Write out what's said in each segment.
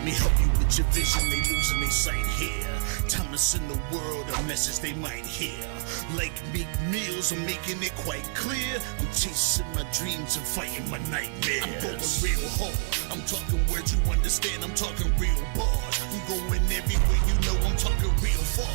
Let me help you with your vision, they losing their sight here. Time to send the world a message they might hear. Like Meek Mills, I'm making it quite clear. I'm chasing my dreams and fighting my nightmares. I'm going real hard, I'm talking words you understand, I'm talking real bars. I'm going everywhere, you know I'm talking real far.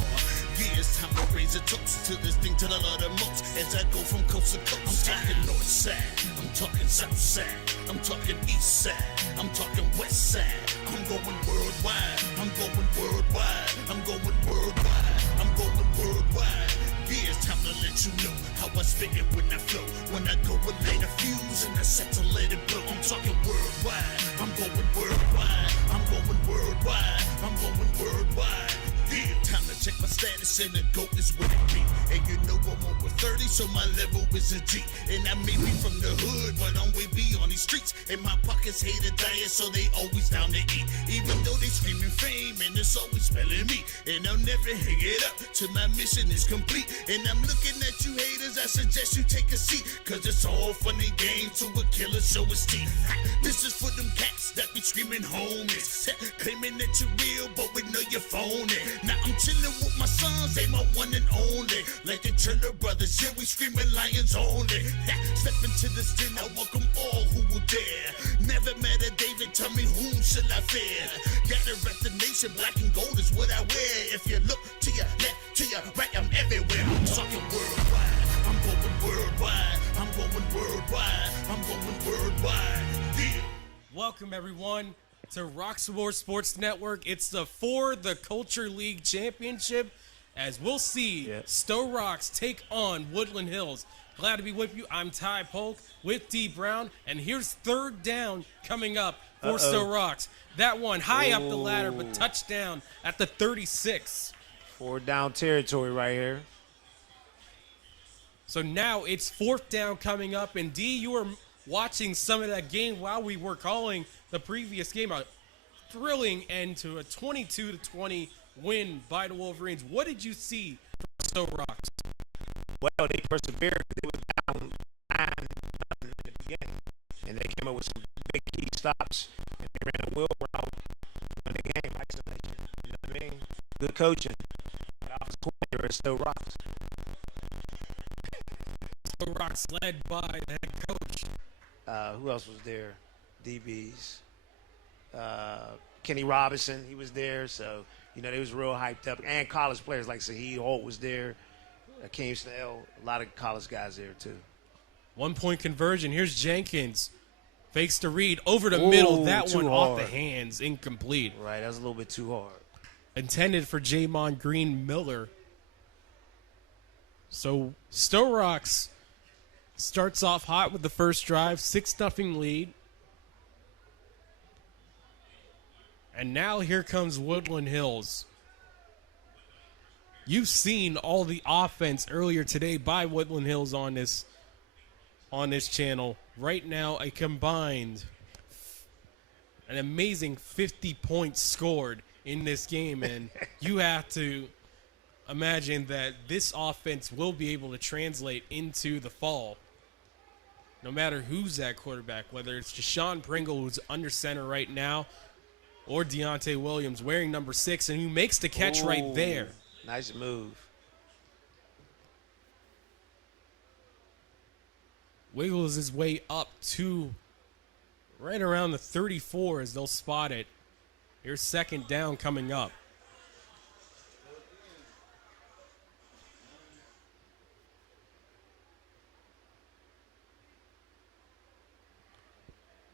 Yeah, it's time to raise a toast to this thing to the Lord the most. As I go from coast to coast, I'm talking north side, I'm talking south side, I'm talking east side, I'm talking west side. I'm going worldwide, I'm going worldwide, I'm going worldwide, I'm going worldwide. Yeah, it's time to let you know how I spit it when I flow. When I go and light a fuse and I set to let it blow. I'm talking worldwide, I'm going worldwide, I'm going worldwide, I'm going worldwide. Yeah, time to check my status and the GOAT is what it be. And you know I'm over 30, so my level is a G. And I may be from the hood, but I'm way beyond these streets. And my pockets hate a diet, so they always down to eat. Even though they screaming fame, and it's always spelling me. And I'll never hang it up till my mission is complete. And I'm looking at you haters, I suggest you take a seat. Cause it's all fun and games to a killer show his teeth. This is for them cats that be screaming homies. Claiming that you're real, but we know you're phony. Now I'm chillin' with my sons, they my one and only. Like the Turner brothers, yeah, we screaming lions only. Step into this den, I welcome all who will dare. Never met a David, tell me whom shall I fear? Gotta rep the nation, black and gold is what I wear. If you look to your left, to your right, I'm everywhere. I'm talking worldwide, I'm going worldwide, I'm going worldwide, I'm going worldwide. Yeah. Welcome everyone to Roxamore Sports Network. It's the For the Culture League Championship as we'll see Sto-Rox take on Woodland Hills. Glad to be with you. I'm Ty Polk with D Brown, and here's third down coming up for Sto-Rox. That one high up the ladder, but touchdown at the 36. 4 down territory right here. So now it's fourth down coming up, and D, you were watching some of that game while we were calling the previous game. A thrilling end to a 22-20 win by the Wolverines. What did you see from Sto-Rox? Well, they persevered. They were down 9-0 in the beginning, and they came up with some big key stops, and they ran a wheel route in the game. Isolation. You know what I mean? Good coaching. Offensive coordinator is Sto-Rox. Sto-Rox led by the head coach. Who else was there? DBs. Kenny Robinson, he was there. So, you know, they was real hyped up. And college players like Saheed Holt was there. Akeem Snell, a lot of college guys there, too. 1-point conversion. Here's Jenkins. Fakes to Reed. Over the middle. That one off the hands. Incomplete. Right, that was a little bit too hard. Intended for Jamon Green Miller. So, Sto-Rox starts off hot with the first drive. 6-0 lead. And now here comes Woodland Hills. You've seen all the offense earlier today by Woodland Hills on this channel. Right now, a combined, an amazing 50 points scored in this game. And you have to imagine that this offense will be able to translate into the fall. No matter who's at quarterback, whether it's Deshaun Pringle, who's under center right now, or Deontay Williams wearing number 6, and who makes the catch right there. Nice move. Wiggles his way up to right around the 34 as they'll spot it. Here's second down coming up.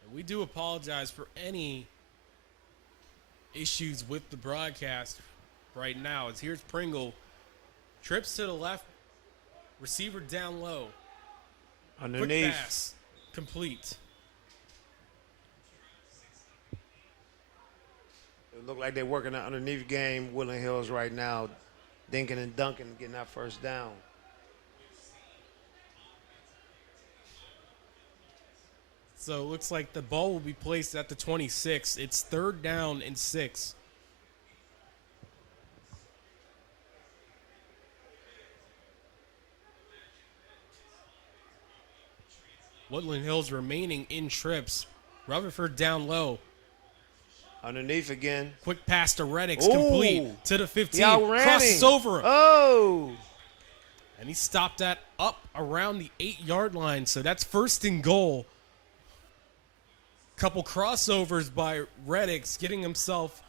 And we do apologize for any issues with the broadcast right now. As here's Pringle, trips to the left, receiver down low, underneath, quick pass, complete. It looked like they're working an underneath game. Woodland Hills right now, dinking and dunking, getting that first down. So it looks like the ball will be placed at the 26. It's third down and 6. Woodland Hills remaining in trips. Rutherford down low. Underneath again. Quick pass to Reddick's Ooh. complete to the 15. He outran Crosses him. over him. Oh. And he stopped that up around the 8-yard line. So that's first and goal. Couple crossovers by Reddick's, getting himself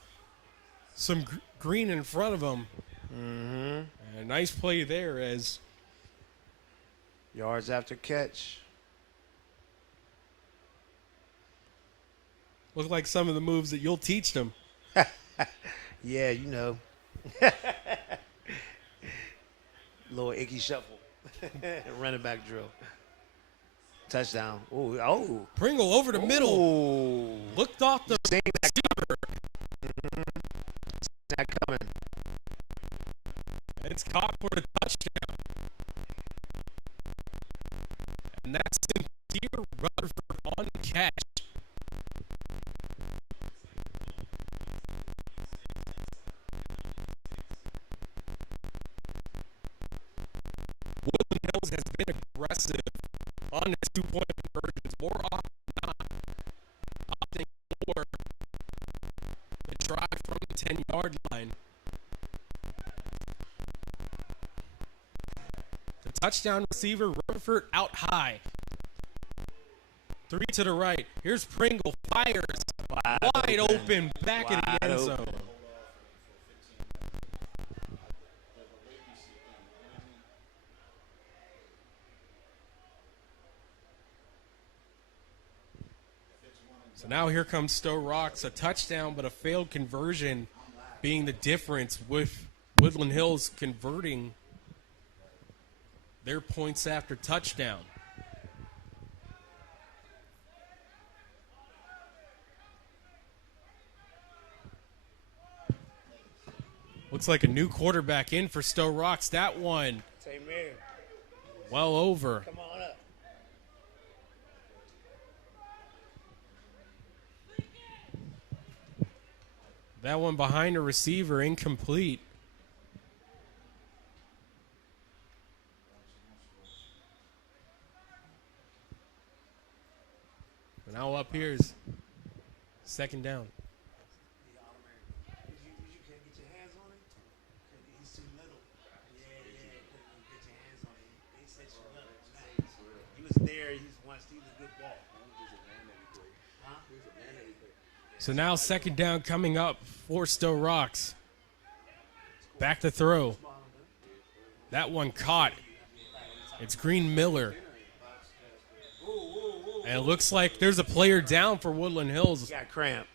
some green in front of him. And a nice play there as Yards after catch. look like some of the moves that you'll teach them. Yeah, you know. Little icky shuffle. Running back drill. Touchdown. Oh. Pringle over the middle. Oh. Looked off the Seen that coming. Seen that coming. It's caught for a touchdown. And that's Sincere Rutherford on the catch. Woodland Hills has been aggressive on its two-point conversions, more often than not, opting for the try from the 10-yard line. The touchdown receiver, Rutherford, out high. 3 to the right. Here's Pringle, fires, wide open, back in the end zone. So now here comes Sto-Rox, a touchdown but a failed conversion being the difference with Woodland Hills converting their points after touchdown. Looks like a new quarterback in for Sto-Rox. That one Tamir. well over. Come on up. That one behind a receiver, incomplete. But now up here's second down. So now second down coming up for Sto-Rox. Back to throw. That one caught. It's Green Miller. And it looks like there's a player down for Woodland Hills. Got cramp.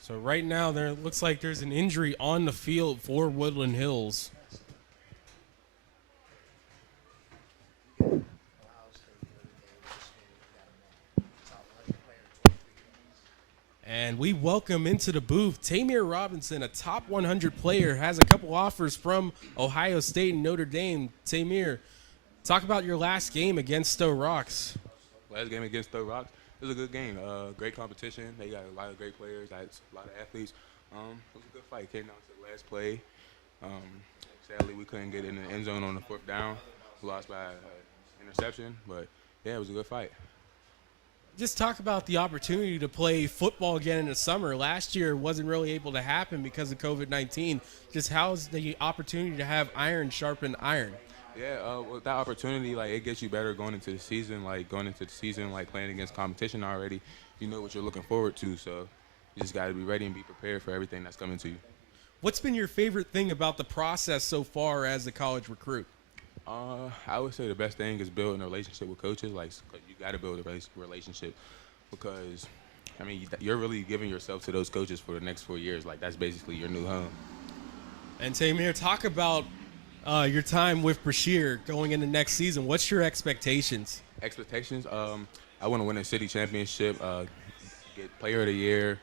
So right now there looks like there's an injury on the field for Woodland Hills. And we welcome into the booth Tamir Robinson, a top 100 player, has a couple offers from Ohio State and Notre Dame. Tamir, talk about your last game against Sto-Rox. Last game against Sto-Rox, it was a good game. Great competition. They got a lot of great players. I had a lot of athletes. It was a good fight. Came down to the last play. Sadly, we couldn't get in the end zone on the fourth down. We lost by interception, but yeah, it was a good fight. Just talk about the opportunity to play football again in the summer. Last year wasn't really able to happen because of COVID-19. Just how's the opportunity to have iron sharpen iron? Yeah, with that opportunity, like, it gets you better going into the season. Like, playing against competition already, you know what you're looking forward to. So you just got to be ready and be prepared for everything that's coming to you. What's been your favorite thing about the process so far as a college recruit? I would say the best thing is building a relationship with coaches. Like, you got to build a relationship because, I mean, you're really giving yourself to those coaches for the next 4 years. Like, that's basically your new home. And Tamir, talk about your time with Brashear going into next season. What's your expectations? Expectations? I want to win a city championship, get player of the year,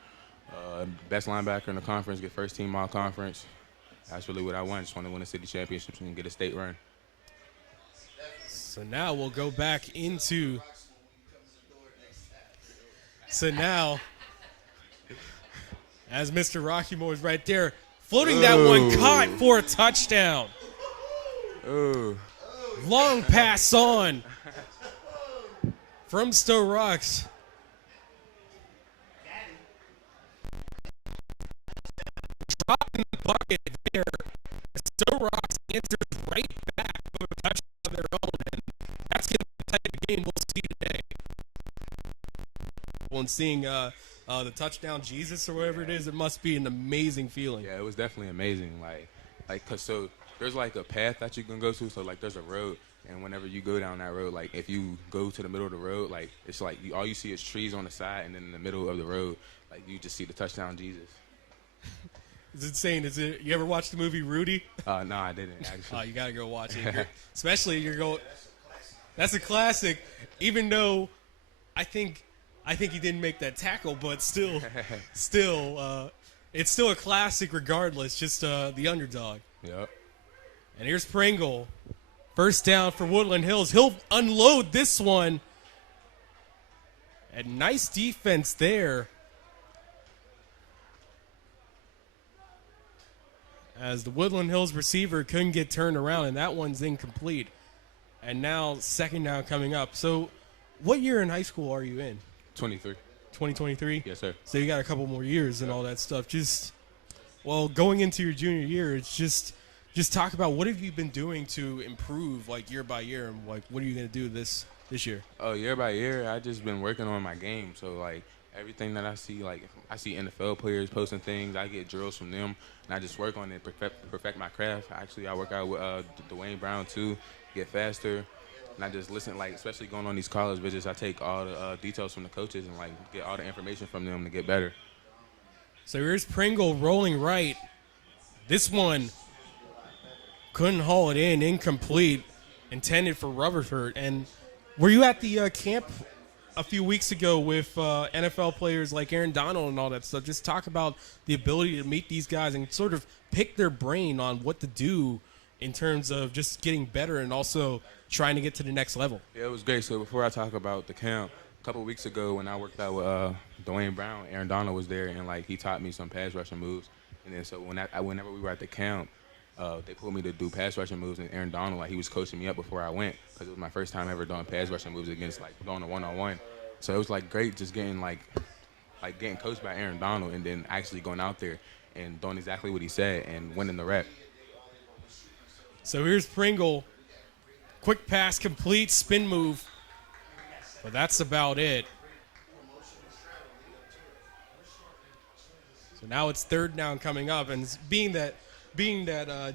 best linebacker in the conference, get first team all conference. That's really what I want. Just want to win a city championship and get a state run. So now we'll go back into. So now, as Mr. Rockymore is right there, floating that one caught for a touchdown. Oh. Long pass on from Sto-Rox. Dropping the bucket there. Sto-Rox answers right back with a touchdown of their own, and that's going to be the type of game we'll see today. Well, and seeing the touchdown Jesus or whatever it is, it must be an amazing feeling. Yeah, it was definitely amazing. Cause so there's like a path that you can go to. So like there's a road, and whenever you go down that road, like if you go to the middle of the road, like it's like all you see is trees on the side, and then in the middle of the road, like you just see the touchdown Jesus. It's insane. Is it? You ever watched the movie Rudy? No, I didn't actually. Oh, you gotta go watch it. Especially you're going. That's a classic. Even though, I think he didn't make that tackle, but still, it's still a classic regardless. Just the underdog. Yep. And here's Pringle, first down for Woodland Hills. He'll unload this one. And nice defense there. As the Woodland Hills receiver couldn't get turned around, and that one's incomplete. And now second down coming up. So what year in high school are you in? 23. 2023? Yes, sir. So you got a couple more years and all that stuff. Going into your junior year, it's just talk about what have you been doing to improve, like, year by year, and, like, what are you going to do this year? Oh, year by year, I just been working on my game. So, like, everything that I see, like, if I see NFL players posting things, I get drills from them, and I just work on it, perfect my craft. Actually, I work out with Dwayne Brown, too, get faster. And I just listen, like, especially going on these college visits, I take all the details from the coaches and, like, get all the information from them to get better. So here's Pringle rolling right. This one couldn't haul it in, incomplete, intended for Rutherford. And were you at the camp a few weeks ago with NFL players like Aaron Donald and all that stuff? Just talk about the ability to meet these guys and sort of pick their brain on what to do in terms of just getting better and also trying to get to the next level. Yeah, it was great. So before I talk about the camp, a couple weeks ago when I worked out with Dwayne Brown, Aaron Donald was there, and, like, he taught me some pass rushing moves. And then so whenever we were at the camp, they put me to do pass rushing moves, and Aaron Donald, like, he was coaching me up before I went because it was my first time ever doing pass rushing moves against, like, doing a one-on-one. So it was, like, great just getting, like getting coached by Aaron Donald and then actually going out there and doing exactly what he said and winning the rep. So here's Pringle. Quick pass, complete, spin move. But that's about it. So now it's third down coming up, and being that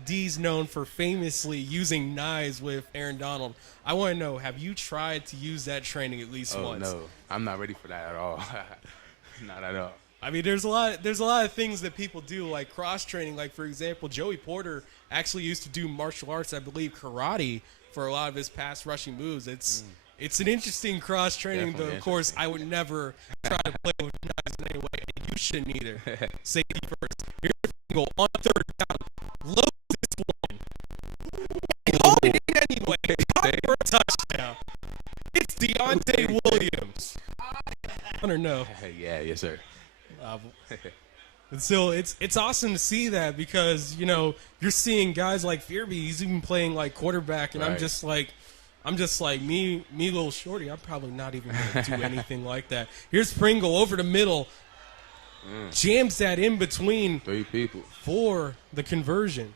D's known for famously using knives with Aaron Donald, I want to know, have you tried to use that training at least once? No, I'm not ready for that at all. Not at all. I mean, there's a lot of things that people do, like cross training. Like, for example, Joey Porter actually used to do martial arts, I believe karate, for a lot of his pass rushing moves. It's an interesting cross training, though. Of course, I would never try to play with knives in any way, and you shouldn't either. Safety first. Here's the Pringle on third down. Load this one. And hold it in anyway. Caught for a touchdown. It's Deontay Williams. Or no? Yeah, yes, sir. And so it's awesome to see that because, you know, you're seeing guys like Fearby, he's even playing like quarterback, and Right. I'm just like me little shorty, I'm probably not even going to do anything like that. Here's Pringle over the middle, jams that in between 3 people. for the conversion.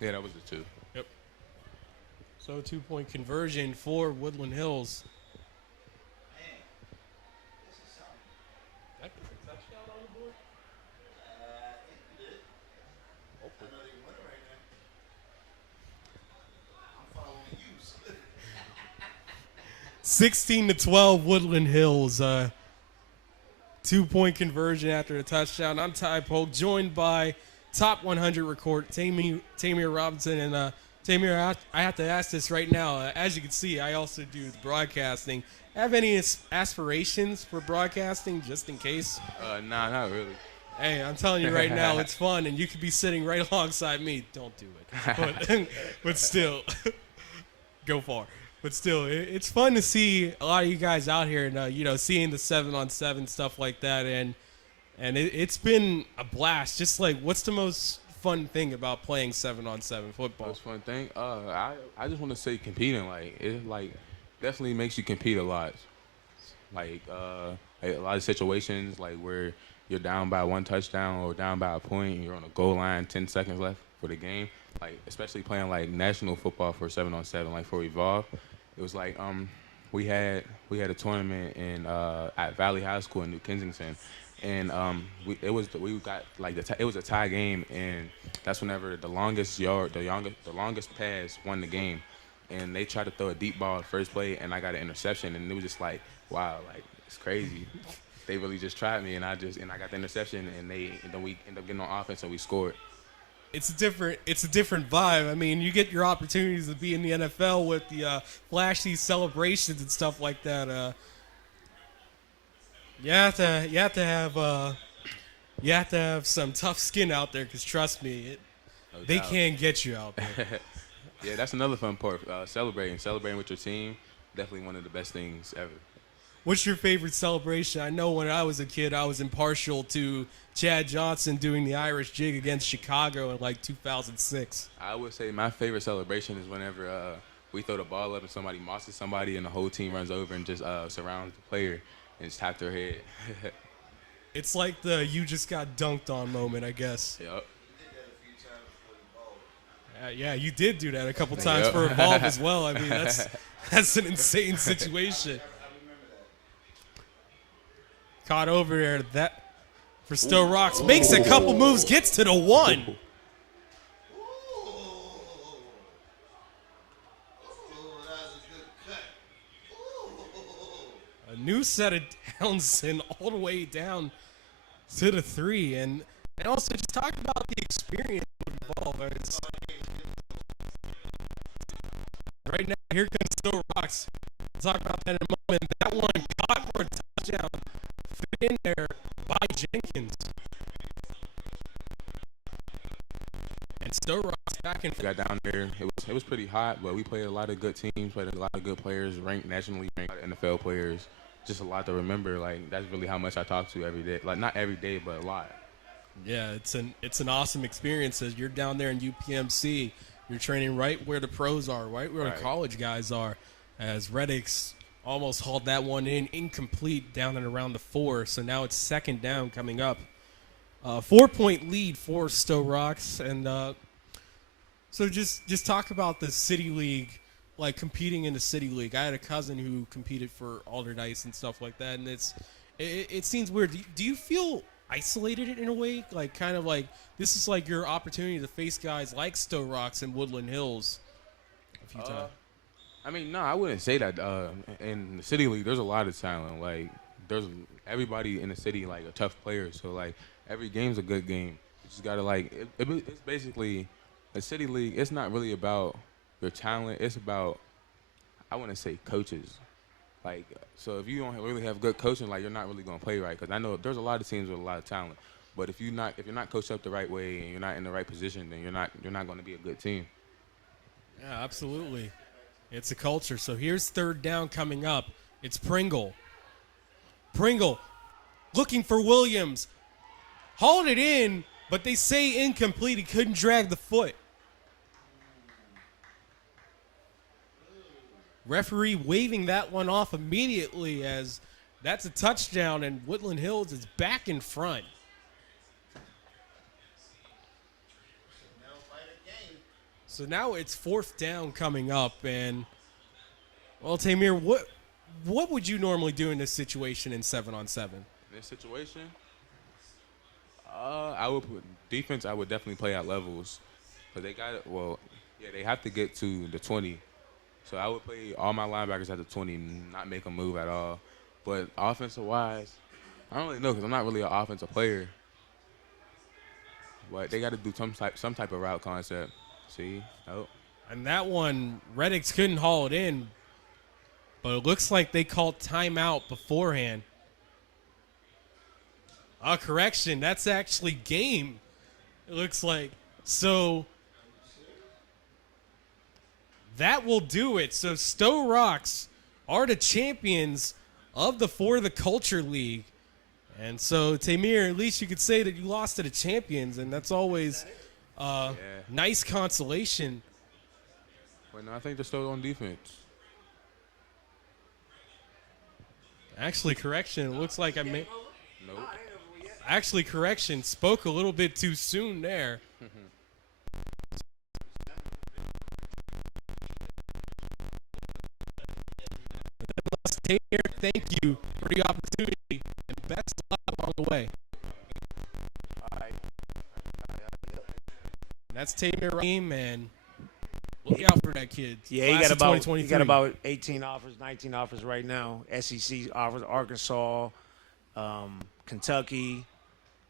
Yeah, that was the 2. Yep. So 2-point conversion for Woodland Hills. That gets a touchdown on the board? 16-12 Woodland Hills. 2-point conversion after a touchdown. I'm Ty Polk, joined by Top 100 record Tamir Robinson. And Tamir, I have to ask this right now. As you can see, I also do the broadcasting. Have any aspirations for broadcasting, just in case? Nah, not really. Hey, I'm telling you right now, it's fun, and you could be sitting right alongside me. Don't do it, but still. go far. But still, it's fun to see a lot of you guys out here and, seeing the 7-on-7 stuff like that. And it's been a blast. Just like, what's the most fun thing about playing 7-on-7 football? Most fun thing? I just want to say competing. Like, it definitely makes you compete a lot. Like a lot of situations like where you're down by 1 touchdown or down by a point, and you're on a goal line, 10 seconds left for the game. Like, especially playing like national football for 7-on-7, like for Evolve. It was like we had a tournament in at Valley High School in New Kensington, and it was a tie game, and that's whenever the longest pass won the game, and they tried to throw a deep ball at first play, and I got an interception, and it was just like, wow, like, it's crazy. They really just tried me, and I got the interception, and then we ended up getting on offense and we scored. It's a different vibe. I mean, you get your opportunities to be in the NFL with the flashy celebrations and stuff like that. You have to have some tough skin out there, because trust me, they can't get you out there. Yeah, that's another fun part. Celebrating with your team, definitely one of the best things ever. What's your favorite celebration? I know when I was a kid, I was impartial to Chad Johnson doing the Irish jig against Chicago in like 2006. I would say my favorite celebration is whenever we throw the ball up and somebody mosses somebody and the whole team runs over and just surrounds the player and just tap their head. It's like the you just got dunked on moment, I guess. Yep. Yeah, you did do that a couple times for Evolve as well. I mean, that's an insane situation. Caught over there for Sto-Rox. Makes a couple moves, gets to the 1. A new set of downs and all the way down to the 3. And also just talk about the experience of Evolve. Right now, here comes Sto-Rox. We'll talk about that in a moment. That one caught for a touchdown. Fit in there by Jenkins. And Sto-Rox back in. Got down there. It was pretty hot, but we played a lot of good teams, played a lot of good players, nationally ranked NFL players. Just a lot to remember. Like, that's really how much I talk to every day. Like, not every day, but a lot. Yeah, it's an awesome experience. As you're down there in UPMC, you're training right where the pros are, right where the college guys are. As Reddix almost hauled that one incomplete down and around the 4. So now it's second down coming up. 4-point lead for Sto-Rox. And so just talk about the City League, like competing in the City League. I had a cousin who competed for Alderdice and stuff like that, and it seems weird. Do you feel isolated in a way? Like, kind of like this is like your opportunity to face guys like Sto-Rox and Woodland Hills a few times. I mean, no, I wouldn't say that. In the City League, there's a lot of talent. Like, there's everybody in the city, like, a tough player. So, like, every game's a good game. You just got to, like, it's basically the City League. It's not really about your talent. It's about, I want to say, coaches. Like, so if you don't really have good coaching, like, you're not really going to play right. Because I know there's a lot of teams with a lot of talent. But if you're not coached up the right way and you're not in the right position, then you're not going to be a good team. Yeah, absolutely. It's a culture. So here's third down coming up. It's Pringle. Pringle looking for Williams. Hauled it in, but they say incomplete. He couldn't drag the foot. Referee waving that one off immediately, as that's a touchdown, and Woodland Hills is back in front. So now it's fourth down coming up, and, well, Tamir, what would you normally do in this situation in 7-on-7? In this situation, I would put defense. I would definitely play at levels, but they have to get to the 20. So I would play all my linebackers at the 20, not make them move at all. But offensive wise, I don't really know because I'm not really an offensive player. But they got to do some type of route concept. See? Nope. And that one, Reddix couldn't haul it in, but it looks like they called timeout beforehand. Correction, that's actually game, it looks like. So that will do it. So Sto-Rox are the champions of the For the Culture League. And so, Tamir, at least you could say that you lost to the champions, and that's always nice consolation. But no, I think they're still on defense. Actually, correction, it looks like I made... Nope. Actually, correction, spoke a little bit too soon there. Tamir, thank you for the opportunity, and best of luck along the way. All right. And that's Tamir Rahim, and look out for that kid. Yeah, Class of he got 2023. about 18 offers, 19 offers right now. SEC offers, Arkansas, Kentucky,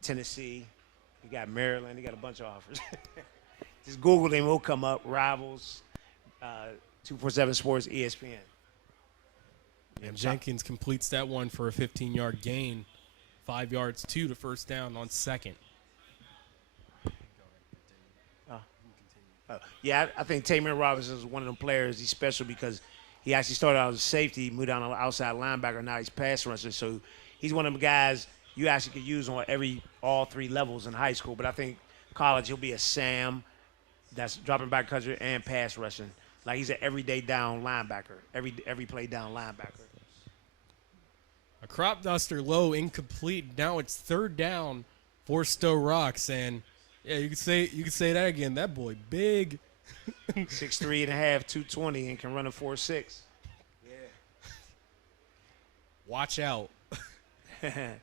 Tennessee. He got Maryland. He got a bunch of offers. Just Google him. Will come up. Rivals, 247 Sports, ESPN. And Jenkins completes that one for a 15-yard gain. 5 yards to the first down on second. Yeah, I think Tamir Robinson is one of them players. He's special because he actually started out as a safety, moved down to outside linebacker. Now he's pass rusher. So he's one of them guys you actually could use on all three levels in high school. But I think college he'll be a Sam that's dropping back country and pass rushing. Like he's an everyday down linebacker, every play down linebacker. A crop duster low, incomplete. Now it's third down for Sto-Rox, and yeah, you could say that again. That boy big. 6'3 and a half, 220, and can run a 4.6. Yeah. Watch out. It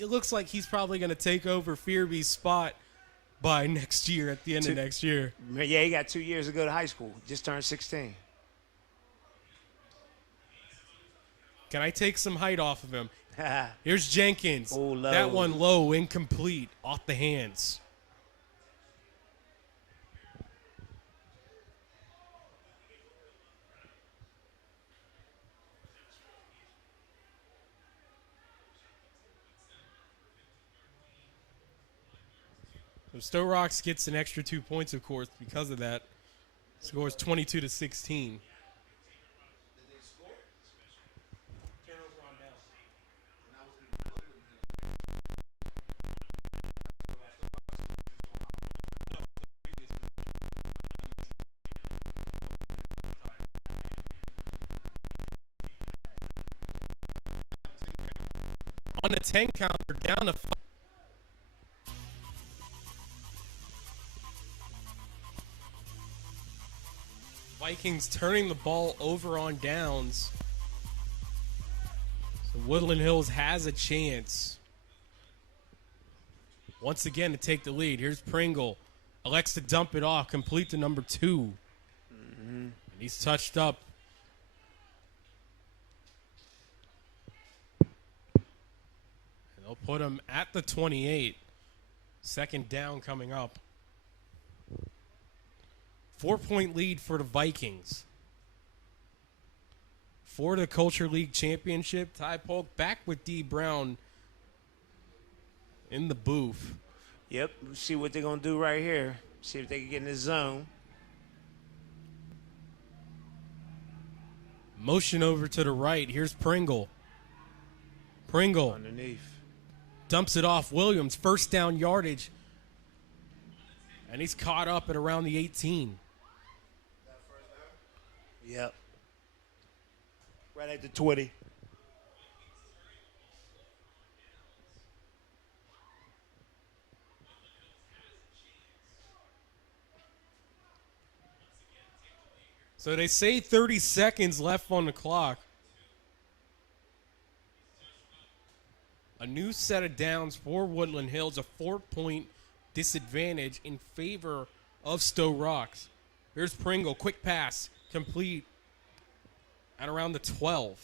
looks like he's probably going to take over Fearby's spot by next year, at the end of next year. Yeah, he got 2 years to go to high school. Just turned 16. Can I take some height off of him? Here's Jenkins. Oh, low. That one low, incomplete, off the hands. So Sto-Rox gets an extra 2 points, of course, because of that. Scores 22-16. On the 10 count, they're down to 5. Vikings turning the ball over on downs. So Woodland Hills has a chance once again to take the lead. Here's Pringle. Elects to dump it off, complete to number 2. And he's touched up. They'll put him at the 28. Second down coming up. 4-point lead for the Vikings. For the Culture League Championship, Ty Polk back with D. Brown in the booth. Yep, we'll see what they're going to do right here. See if they can get in this zone. Motion over to the right. Here's Pringle. Pringle. Underneath. Dumps it off. Williams, first down yardage. And he's caught up at around the 18. Yep. Right at the 20. So they say 30 seconds left on the clock. A new set of downs for Woodland Hills, a 4-point disadvantage in favor of Sto-Rox. Here's Pringle, quick pass, complete at around the 12.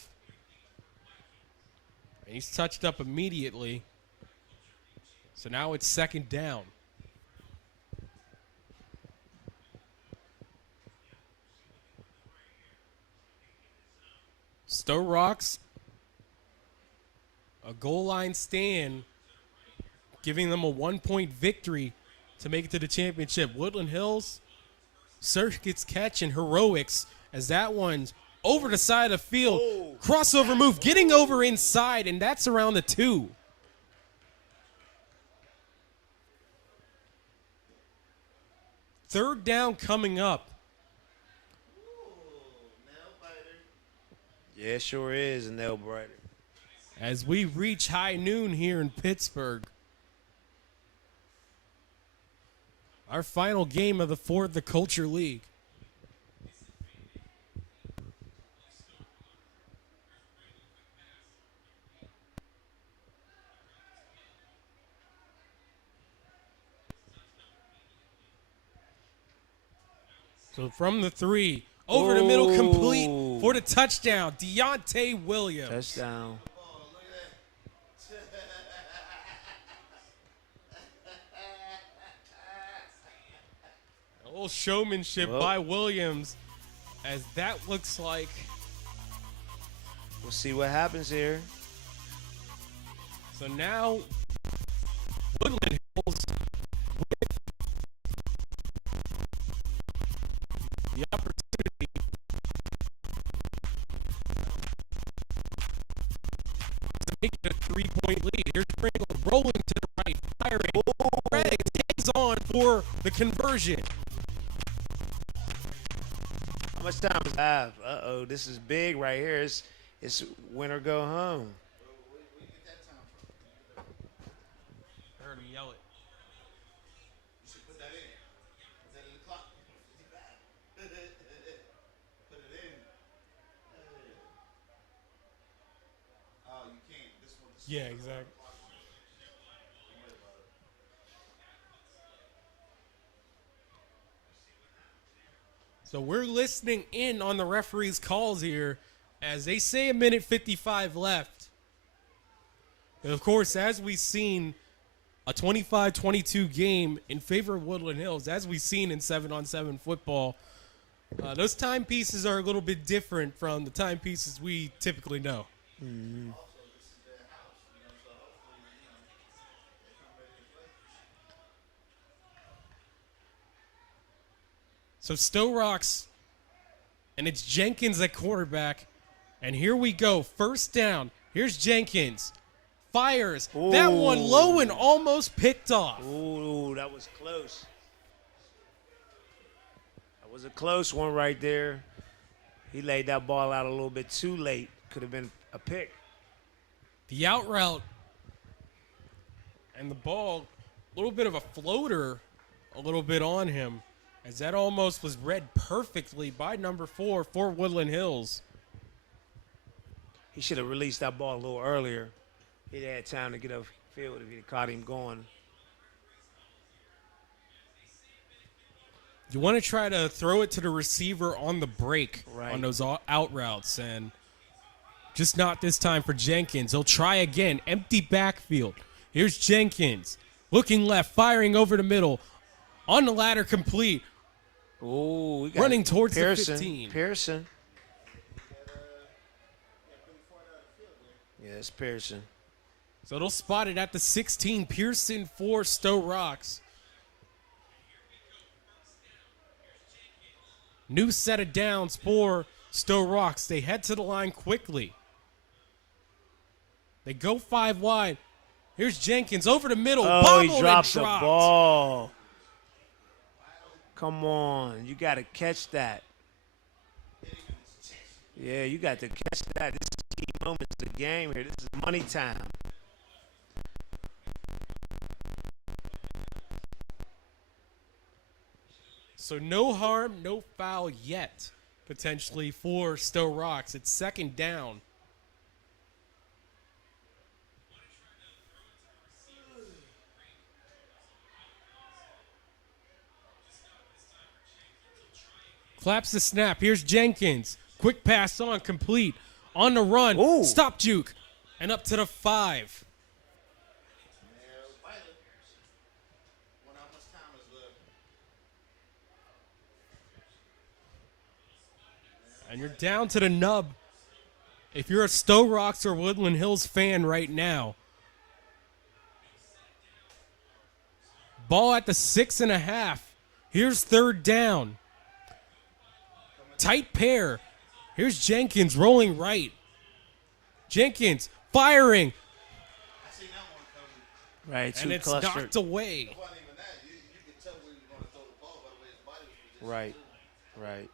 And he's touched up immediately. So now it's second down. Sto-Rox, a goal line stand, giving them a 1-point victory, to make it to the championship. Woodland Hills, Circuit's catch and heroics as that one's over the side of the field. Crossover move, getting over inside, and that's around the 2. Third down coming up. Yeah, it sure is a nail biter. As we reach high noon here in Pittsburgh. Our final game of the Ford the Culture League. So from the 3, over the middle, complete for the touchdown. Deontay Williams. Touchdown. A little showmanship by Williams, as that looks like. We'll see what happens here. So now, Woodland Hills with the opportunity to make it a 3-point lead. Here's Pringle rolling to the right, firing. Red hangs on for the conversion. How much time does I have? Uh-oh, this is big right here. It's win or go home. I heard him yell it. You should put that in. Put that in the clock. 55. Put it in. Oh, you can't. This one. Yeah, exactly. So we're listening in on the referee's calls here as they say a minute 55 left. And of course, as we've seen a 25-22 game in favor of Woodland Hills, as we've seen in 7-on-7 football, those timepieces are a little bit different from the timepieces we typically know. Mm-hmm. So Sto-Rox, and it's Jenkins at quarterback. And here we go, first down. Here's Jenkins. Fires. Ooh. That one low and almost picked off. Ooh, that was close. That was a close one right there. He laid that ball out a little bit too late. Could have been a pick. The out route and the ball, a little bit of a floater, a little bit on him, as that almost was read perfectly by number 4 for Woodland Hills. He should have released that ball a little earlier. He'd had time to get upfield if he'd caught him going. You want to try to throw it to the receiver on the break Right. on those out routes, and just not this time for Jenkins. He'll try again. Empty backfield. Here's Jenkins. Looking left, firing over the middle. On the ladder, complete. Ooh, we got Running towards Pearson. the 15. Pearson. Yeah, it's Pearson. So they'll spot it at the 16. Pearson for Sto-Rox. New set of downs for Sto-Rox. They head to the line quickly. They go 5 wide. Here's Jenkins over the middle. Oh, Bobbled he drops the and dropped. ball. Come on. You got to catch that. Yeah, you got to catch that. This is key moments of the game here. This is money time. So no harm, no foul yet, potentially, for Sto-Rox. It's second down. Claps the snap. Here's Jenkins. Quick pass on, complete. On the run. Ooh. Stop juke. And up to the 5. And you're down to the nub. If you're a Sto-Rox or Woodland Hills fan right now, Ball at the 6.5. Here's third down. Tight pair. Here's Jenkins rolling right. Jenkins firing. Right, And it's knocked away. Right, right.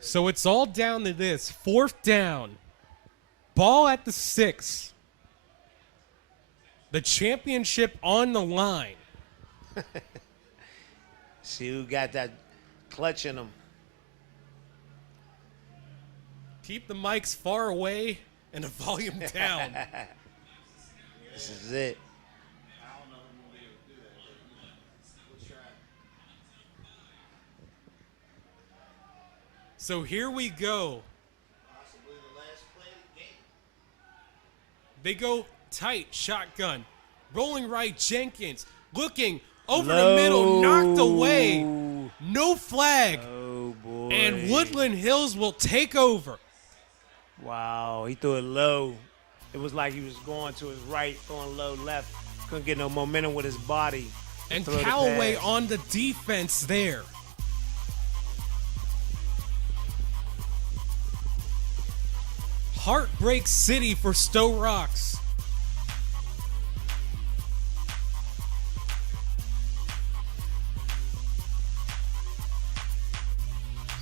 So it's all down to this. Fourth down. Ball at the 6. The championship on the line. See who got that clutch in them. Keep the mics far away and the volume down. This is it. So here we go. They go tight, shotgun. Rolling right, Jenkins. Looking over the middle, knocked away. No flag. Oh, boy. And Woodland Hills will take over. Wow, he threw it low. It was like he was going to his right, throwing low left. Couldn't get no momentum with his body. And Throw the Callaway pass. on the defense there. Heartbreak City for Sto-Rox.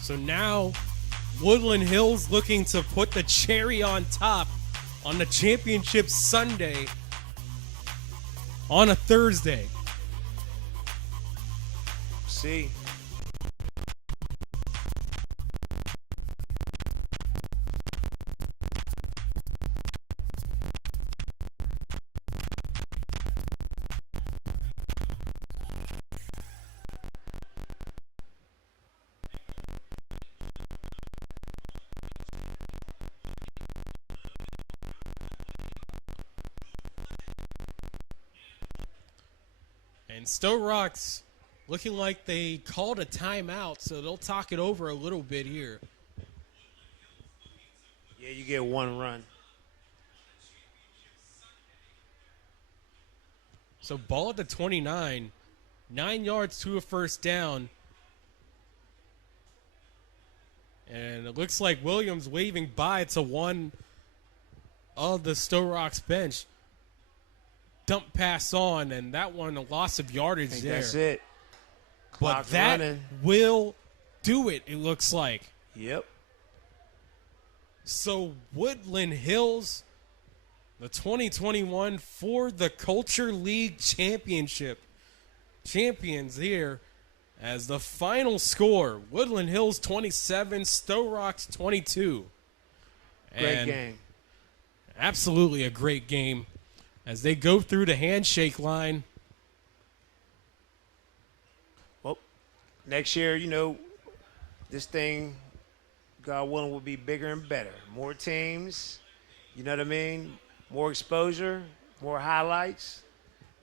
So now Woodland Hills looking to put the cherry on top on the championship Sunday on a Thursday. See. And Sto-Rox looking like they called a timeout, so they'll talk it over a little bit here. Yeah, you get one run. So ball at the 29, 9 yards to a first down. And it looks like Williams waving by to one of the Sto-Rox bench. Dump pass on, and that one, a loss of yardage I think there. that's it. But Clock's that running. will do it, it looks like. Yep. So Woodland Hills, the 2021 for the Culture League Championship. Champions here as the final score, Woodland Hills 27, Sto-Rox 22. Great And game. absolutely a great game as they go through the handshake line. Well, next year, you know, this thing, God willing, will be bigger and better. More teams, you know what I mean? More exposure, more highlights,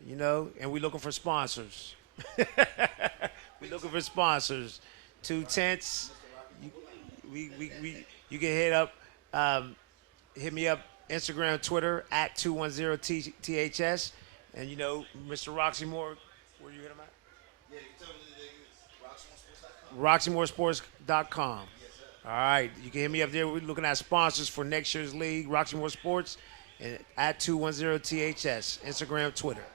you know, and we're looking for sponsors. We're looking for sponsors. 2 tents. You can hit me up, Instagram, Twitter, at 210THS. And, you know, Mr. Roxamore, where you hit him at? Yeah, you tell me RoxamoreSports.com. All right, you can hit me up there. We're looking at sponsors for next year's league, Roxamore Sports, and at 210THS, Instagram, Twitter.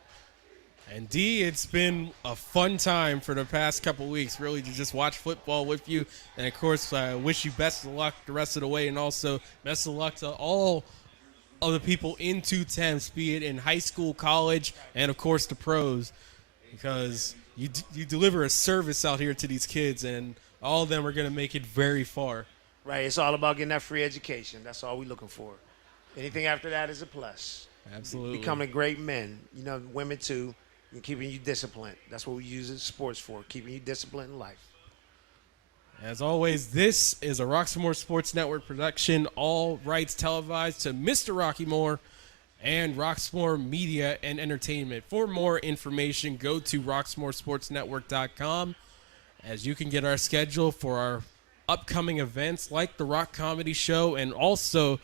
And D, it's been a fun time for the past couple weeks, really, to just watch football with you. And, of course, I wish you best of luck the rest of the way, and also best of luck to all of the people in 210s, be it in high school, college, and, of course, the pros, because you deliver a service out here to these kids, and all of them are going to make it very far. Right, it's all about getting that free education. That's all we're looking for. Anything after that is a plus. Absolutely. Becoming great men, you know, women too, and keeping you disciplined. That's what we use sports for, keeping you disciplined in life. As always, this is a Roxamore Sports Network production, all rights televised to Mr. Rocky Moore and Roxamore Media and Entertainment. For more information, go to roxamoresportsnetwork.com, as you can get our schedule for our upcoming events like the Rock Comedy Show and also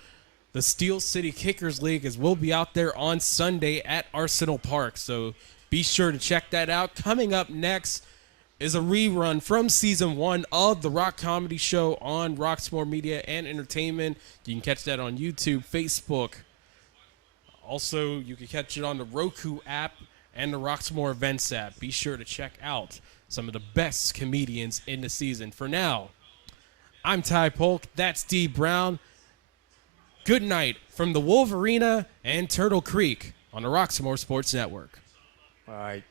the Steel City Kickers League, as we'll be out there on Sunday at Arsenal Park. So be sure to check that out. Coming up next is a rerun from season 1 of the Rock Comedy Show on Roxamore Media and Entertainment. You can catch that on YouTube, Facebook. Also, you can catch it on the Roku app and the Roxamore Events app. Be sure to check out some of the best comedians in the season. For now, I'm Ty Polk. That's D. Brown. Good night from the Wolverina and Turtle Creek on the Roxamore Sports Network. All right.